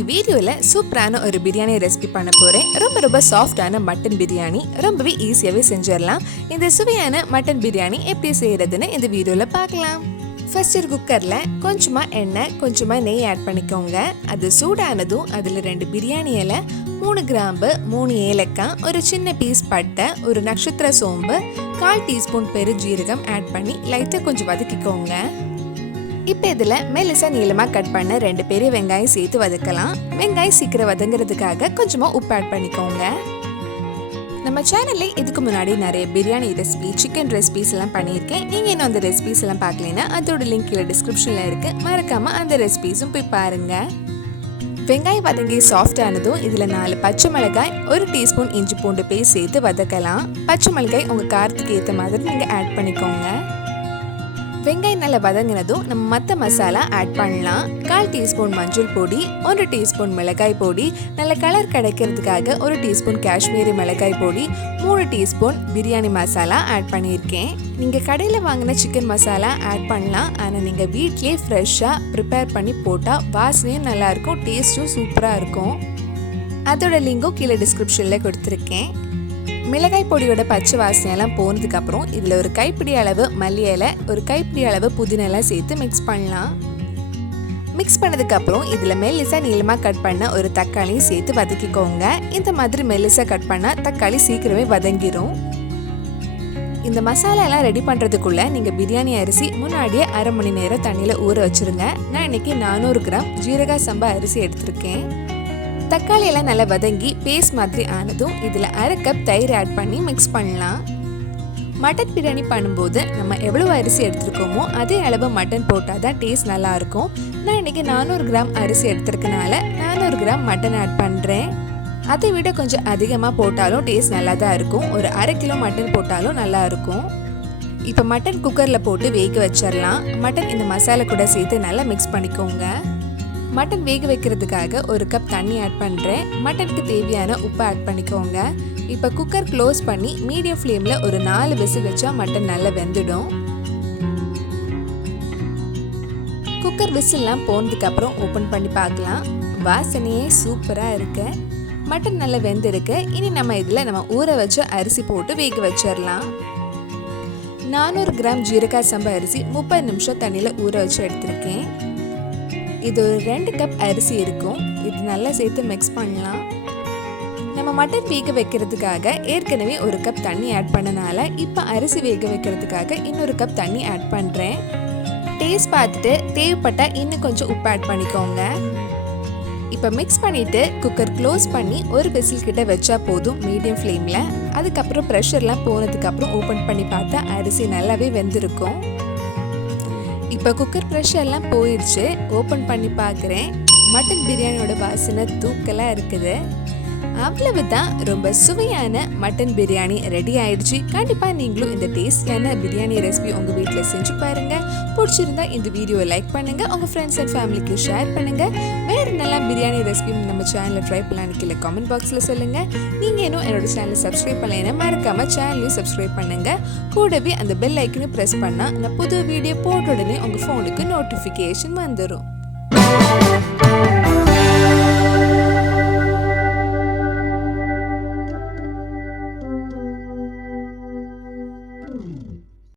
இன்னைக்கு வீடியோல சூப்பரான ஒரு பிரியாணி ரெசிபி பண்ண போறேன். ரொம்ப சாஃப்டான மட்டன் பிரியாணி ரொம்பவே ஈஸியாவே செஞ்சிடலாம். இந்த சுவையான மட்டன் பிரியாணி எப்படி செய்யறதுன்னு இந்த வீடியோல பார்க்கலாம். ஃபர்ஸ்ட் ஒரு குக்கர்ல கொஞ்சமா எண்ணெய் கொஞ்சமா நெய் ஆட் பண்ணிக்கோங்க. அது சூடானதும் அதுல 2 பிரியாணி இலை, 3 கிராம்பு, 3 ஏலக்காய், ஒரு சின்ன பீஸ் பட்டை, ஒரு நட்சத்திர சோம்பு, 1/4 டீஸ்பூன் பெருஜீரகம் ஆட் பண்ணி லைட்டா கொஞ்சம் வதக்கிக்கோங்க. இப்போ இதில் மெல்லிசா நீளமாக கட் பண்ண 2 பெரிய வெங்காயம் சேர்த்து வதக்கலாம். வெங்காயம் சீக்கிரம் வதங்கிறதுக்காக கொஞ்சமாக உப்பு ஆட் பண்ணிக்கோங்க. நம்ம சேனலில் இதுக்கு முன்னாடி நிறைய பிரியாணி ரெசிபி, சிக்கன் ரெசிபிஸ் எல்லாம் பண்ணியிருக்கேன். நீங்கள் இன்னும் அந்த ரெசிபிஸ் எல்லாம் பார்க்கலன்னா அதோட லிங்க் கீழே டிஸ்கிரிப்ஷனில் இருக்குது. மறக்காமல் அந்த ரெசிபிஸும் போய் பாருங்கள். வெங்காயம் வதங்கி சாஃப்ட் ஆனதும் இதில் 4 பச்சை மிளகாய், 1 டீஸ்பூன் இஞ்சி பூண்டு பேஸ்ட் சேர்த்து வதக்கலாம். பச்சை மிளகாய் உங்கள் காரத்துக்கு ஏற்ற மாதிரி நீங்கள் ஆட் பண்ணிக்கோங்க. வெங்காயம் நல்லா வதங்கினதும் நம்ம மற்ற மசாலா ஆட் பண்ணலாம். 1/4 டீஸ்பூன் மஞ்சள் பொடி, 1 டீஸ்பூன் மிளகாய் பொடி, நல்ல கலர் கிடைக்கிறதுக்காக 1 டீஸ்பூன் காஷ்மீரி மிளகாய் பொடி, 3 டீஸ்பூன் பிரியாணி மசாலா ஆட் பண்ணியிருக்கேன். நீங்கள் கடையில் வாங்கின சிக்கன் மசாலா ஆட் பண்ணலாம். ஆனால் நீங்கள் வீட்டிலே ஃப்ரெஷ்ஷாக ப்ரிப்பேர் பண்ணி போட்டால் வாசனையும் நல்லாயிருக்கும், டேஸ்ட்டும் சூப்பராக இருக்கும். அதோட லிங்கும் கீழே டிஸ்கிரிப்ஷனில் கொடுத்துருக்கேன். மிளகாய் பொடியோட பச்சை வாசனையெல்லாம் போனதுக்கப்புறம் இதில் ஒரு கைப்பிடி அளவு மல்லி இலை, ஒரு கைப்பிடி அளவு புதினா எல்லாம் சேர்த்து மிக்ஸ் பண்ணலாம். மிக்ஸ் பண்ணதுக்கப்புறம் இதில் மெல்லிசா நீளமாக கட் பண்ண ஒரு தக்காளியும் சேர்த்து வதக்கிக்கோங்க. இந்த மாதிரி மெல்லிசா கட் பண்ணால் தக்காளி சீக்கிரமே வதங்கிடும். இந்த மசாலா எல்லாம் ரெடி பண்ணுறதுக்குள்ளே நீங்கள் பிரியாணி அரிசி முன்னாடியே 1/2 மணி நேரம் தண்ணியில் ஊற வச்சுருங்க. நான் இன்றைக்கி 400 கிராம் ஜீரகா சம்பா அரிசி எடுத்திருக்கேன். தக்காளி எல்லாம் நல்லா வதங்கி பேஸ்ட் மாதிரி ஆனதும் இதில் 1/2 கப் தயிர் ஆட் பண்ணி மிக்ஸ் பண்ணலாம். மட்டன் பிரியாணி பண்ணும்போது நம்ம எவ்வளோ அரிசி எடுத்துருக்கோமோ அதே அளவு மட்டன் போட்டால் தான் டேஸ்ட் நல்லாயிருக்கும். நான் இன்றைக்கி 400 கிராம் அரிசி எடுத்துருக்கனால 400 கிராம் மட்டன் ஆட் பண்ணுறேன். அதை விட கொஞ்சம் அதிகமாக போட்டாலும் டேஸ்ட் நல்லா தான் இருக்கும். ஒரு 1/2 கிலோ மட்டன் போட்டாலும் நல்லா இருக்கும். இப்போ மட்டன் குக்கரில் போட்டு வேக வச்சிடலாம். மட்டன் இந்த மசாலா கூட சேர்த்து நல்லா மிக்ஸ் பண்ணிக்கோங்க. மட்டன் வேக வைக்கிறதுக்காக 1 கப் தண்ணி ஆட் பண்ணுறேன். மட்டனுக்கு தேவையான உப்பு ஆட் பண்ணிக்கோங்க. இப்போ குக்கர் க்ளோஸ் பண்ணி மீடியம் ஃப்ளேமில் ஒரு 4 விசில் வச்சா மட்டன் நல்லா வெந்துடும். குக்கர் விசில்லாம் போனதுக்கப்புறம் ஓப்பன் பண்ணி பார்க்கலாம். வாசனையே சூப்பராக இருக்கு. மட்டன் நல்லா வெந்திருக்கு. இனி நம்ம இதில் நம்ம ஊற வச்ச அரிசி போட்டு வேக வச்சிடலாம். 400 கிராம் ஜீரகா சம்பா அரிசி 30 நிமிஷம் தண்ணியில் ஊற வச்சு எடுத்திருக்கேன். இது ஒரு 2 கப் அரிசி இருக்கும். இது நல்லா சேர்த்து மிக்ஸ் பண்ணலாம். நம்ம மட்டன் வேக வைக்கிறதுக்காக ஏற்கனவே 1 கப் தண்ணி ஆட் பண்ணனால இப்போ அரிசி வேக வைக்கிறதுக்காக இன்னொரு கப் தண்ணி ஆட் பண்ணுறேன். டேஸ்ட் பார்த்துட்டு தேவைப்பட்டால் இன்னும் கொஞ்சம் உப்பு ஆட் பண்ணிக்கோங்க. இப்போ மிக்ஸ் பண்ணிவிட்டு குக்கர் க்ளோஸ் பண்ணி ஒரு விசில் கிட்ட வச்சா போதும் மீடியம் ஃப்ளேமில். அதுக்கப்புறம் ப்ரெஷர்லாம் போனதுக்கப்புறம் ஓப்பன் பண்ணி பார்த்தா அரிசி நல்லாவே வெந்திருக்கும். இப்போ குக்கர் ப்ரெஷர்லாம் போயிடுச்சு. ஓப்பன் பண்ணி பார்க்குறேன். மட்டன் பிரியாணியோட வாசனை தூக்கலாக இருக்குது. அவ்வளவுதான், ரொம்ப சுவையான மட்டன் பிரியாணி ரெடி ஆயிடுச்சு. கண்டிப்பாக நீங்களும் இந்த டேஸ்டியான பிரியாணி ரெசிபி உங்கள் வீட்டில் செஞ்சு பாருங்கள். பிடிச்சிருந்தா இந்த வீடியோவை லைக் பண்ணுங்கள், உங்கள் ஃப்ரெண்ட்ஸ் அண்ட் ஃபேமிலிக்கு ஷேர் பண்ணுங்கள். வேறு நல்லா பிரியாணி ரெசிபி நம்ம சேனலில் ட்ரை பண்ணலான்னு கீழே கமெண்ட் பாக்ஸில் சொல்லுங்கள். நீங்கள் இன்னும் என்னோட சேனலை சப்ஸ்கிரைப் பண்ணலைன்னா மறக்காமல் சேனலையும் சப்ஸ்கிரைப் பண்ணுங்கள். கூடவே அந்த பெல் ஐக்கனையும் ப்ரெஸ் பண்ணால் நான் புது வீடியோ போட்ட உடனே உங்கள் ஃபோனுக்கு நோட்டிஃபிகேஷன் வந்துடும்.